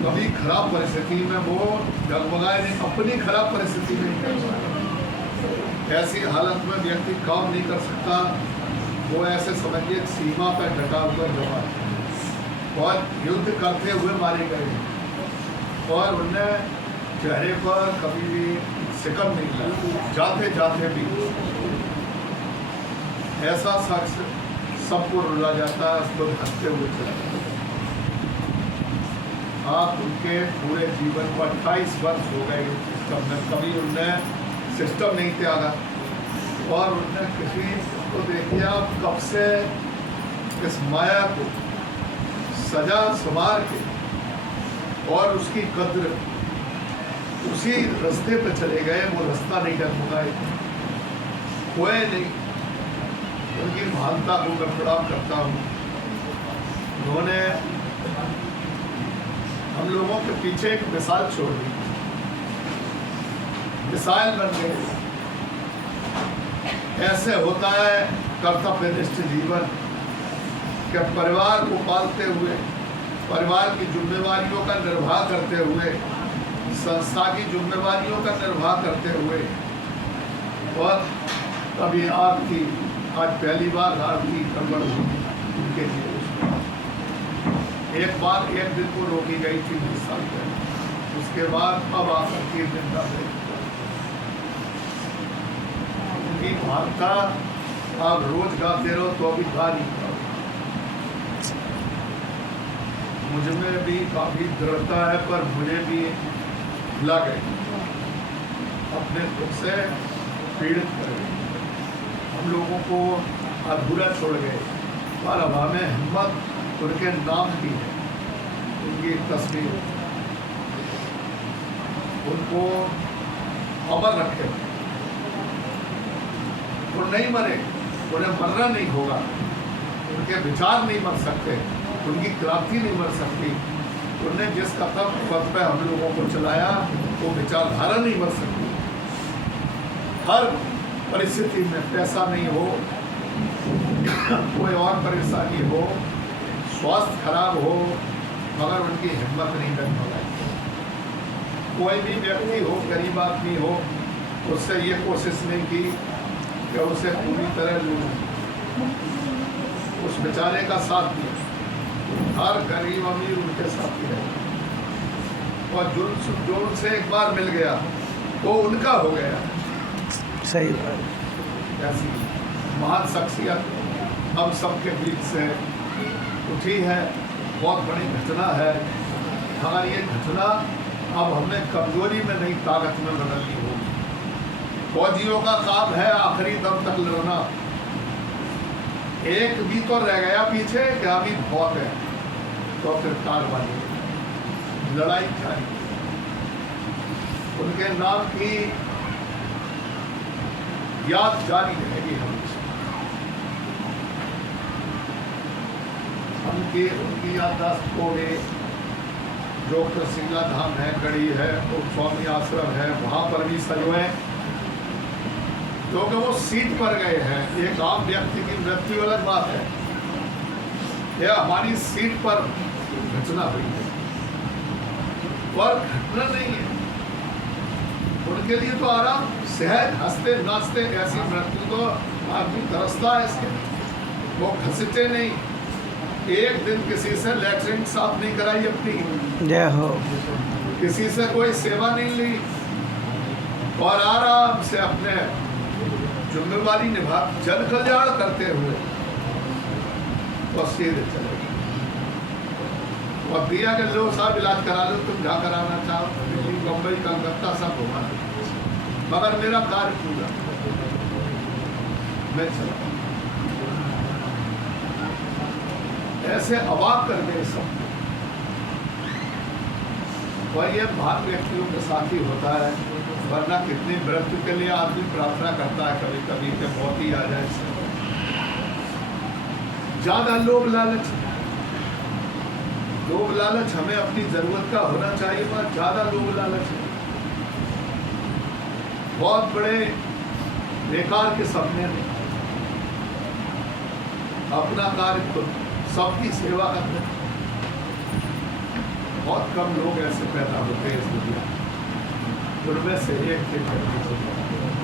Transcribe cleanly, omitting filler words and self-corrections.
कभी खराब परिस्थिति में वो डगमगाए नहीं, अपनी खराब परिस्थिति में नहीं कर सकता। ऐसी हालत में व्यक्ति काम नहीं कर सकता। वो ऐसे समझिए सीमा पर डटा हुआ जवान और युद्ध करते हुए मारे गए और उन्हें चेहरे पर कभी भी सिकम नहीं लगा, जाते जाते भी ऐसा शख्स सबको रुला जाता है, उसको हंसते हुए चला जाता। आप उनके पूरे जीवन को 28 वर्ष हो गए सिस्टम में, कभी उनने सिस्टम नहीं त्यागा और उनने किसी को देखिए आप कब से इस माया को सजा संवार के और उसकी कद्र उसी रास्ते पे चले गए। वो रास्ता नहीं डगमगाए, खोए नहीं। उनकी महानता को मैं प्रणाम करता हूँ। उन्होंने हम लोगों के पीछे एक मिसाल छोड़ दी, मिसाइल बन गए। ऐसे होता है कर्तव्यनिष्ठ जीवन कि परिवार को पालते हुए, परिवार की जिम्मेवारियों का निर्वाह करते हुए, संस्था की जिम्मेवारियों का निर्वाह करते हुए और कभी आपकी आज पहली बार आपकी गड़बड़ हुई उनके लिए। एक बार एक दिन को रोकी गई थी 20 साल पहले, उसके बाद अब आकर 3 दिन का उनकी भावता आप रोज गाते रहो तो अभी गा नहीं पाओ। मुझ में भी काफी दृढ़ता है पर मुझे भी हिला गए, अपने दुख से पीड़ित कर गए, हम लोगों को अधूरा छोड़ गए। पर अब हमें हिम्मत उनके नाम की है, उनकी तस्वीर, उनको अमर रखे। वो नहीं मरे, उन्हें मरना नहीं होगा, उनके विचार नहीं मर सकते, उनकी क्रांति नहीं मर सकती। उन्होंने जिस कदम पथ पे हम लोगों को चलाया वो विचारधारा नहीं मर सकती। हर परिस्थिति में पैसा नहीं हो, कोई और परेशानी हो, स्वास्थ्य खराब हो, मगर उनकी हिम्मत नहीं डगमगाई। कोई भी व्यक्ति हो, गरीब आदमी हो, उससे ये कोशिश नहीं की कि उसे पूरी तरह लूटूं, उस बेचारे का साथ दिया। हर गरीब अमीर उनके साथ ही है और जो उनसे एक बार मिल गया वो उनका हो गया। सही बात। ऐसी महान शख्सियत हम सबके बीच से उठी है, बहुत बड़ी घटना है। मगर ये घटना अब हमें कमजोरी में नहीं ताकत में बदलनी होगी। फौजियों का काम है आखिरी दम तक लड़ना। एक भी तो रह गया पीछे कि अभी बहुत है, तो फिर कार्रवाई लड़ाई जारी। उनके नाम की याद जारी रहेगी हमेशा। उनकी याददाश्त को जो कृषिला धाम है, गढ़ी है, वो स्वामी आश्रम है, वहाँ पर भी सजोए, क्योंकि वो सीट पर गए हैं। एक आम व्यक्ति की मृत्यु अलग बात है, यह हमारी सीट पर घटना हुई है और घटना नहीं है। उनके लिए तो आराम, सहज, हंसते नाचते, ऐसी मृत्यु तो आदमी तरसता है इसके। वो घसीटे नहीं, एक दिन किसी से लैट्रिन साफ नहीं कराई अपनी, जय हो, किसी से कोई सेवा नहीं ली और आराम से अपने जिम्मेवारी निभा जन कल्याण करते हुए और सीधे चले गए। और दिया कि लो साहब इलाज करा लो, तुम जहाँ कराना चाहो, दिल्ली, मुंबई, कलकत्ता सब घुमा दो, मगर मेरा कार्य पूरा, मैं चला। ऐसे अवाक कर गए सब। और ये महान व्यक्तियों के साथ ही होता है, वरना कितनी मृत्यु के लिए आदमी प्रार्थना करता है कभी कभी कि बहुत ही आ जाए। ज्यादा लोभ लालच हमें अपनी जरूरत का होना चाहिए, पर ज्यादा लोभ लालच है। बहुत बड़े बेकार के सपने ने अपना कार्य खुद, सबकी सेवा करने, बहुत कम लोग ऐसे पैदा होते हैं इस दुनिया में, उनमें से एक थे जगदीश चंद्र बोस।